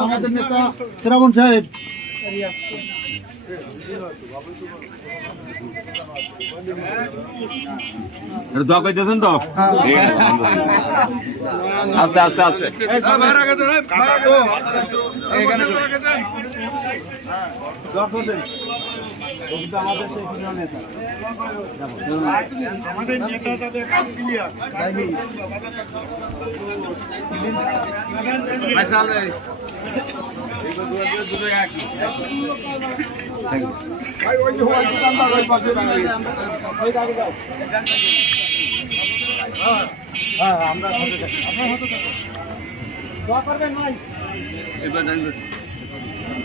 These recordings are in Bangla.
আমাদের নেতা শ্রাবণ সাহেব দোয়া পাইতেছেন তো আস্তে আস্তে আস্তে আমাদের নেতা তাদের কাজ ক্লিয়ার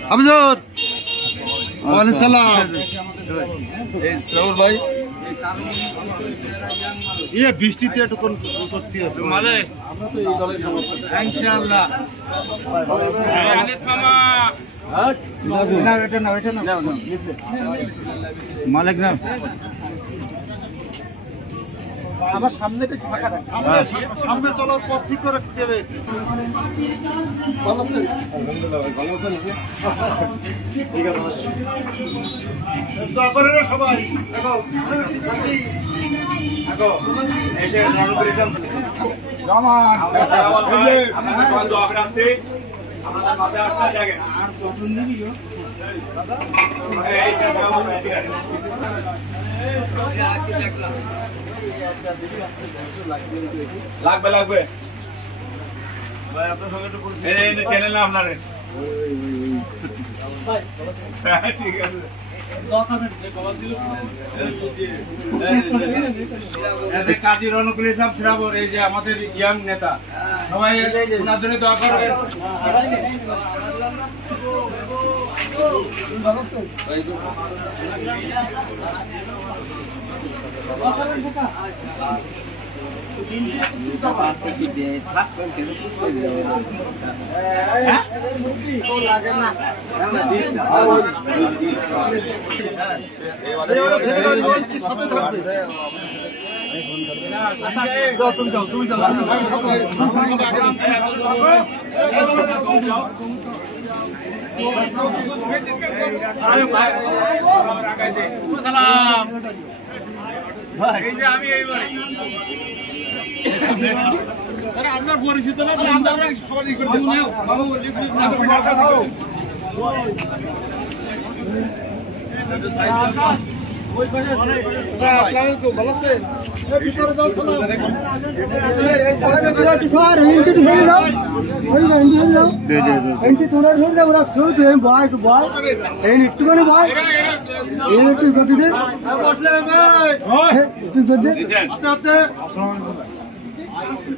আফজর ওয়ালাইকুম সালাম এই শ্রাবণ ভাই ইয়ে বৃষ্টিতে একটু করতে হবে মানে ইনশাআল্লাহ আনিস মামা মালিক না আমার সামনে একটু ফাঁকা থাকে সামনে চলার পথ ঠিক করে দেবে ভালো আছে দোয়া করে না সবাই দেখো এসে রণবীর জামস রমান আমাদের দোয়া রাখতে আমাদের মাঝে আসতে লাগে আর প্রবলেম নেই লাগবে লাগবে ভাই আপনার সঙ্গে একটু এই চ্যানেল না আপনার ঠিক আছে কাজী রণকুল ইসলাম শ্রাবণ এই যে আমাদের ইয়াং নেতা সবাই ওনার জন্য দোয়া করবেন তুমি যাও আমি এইবারে আপনার পরিচিত না ভালো আছেন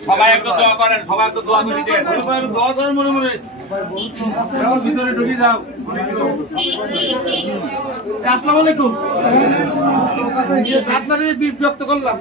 সবাই একটু দোয়া করেন সবাই একটু দোয়া করে দেন দোয়া করেন মনে মনে ভিতরে ঢুকে যাও আসসালামু আলাইকুম আপনার বিরক্ত করলাম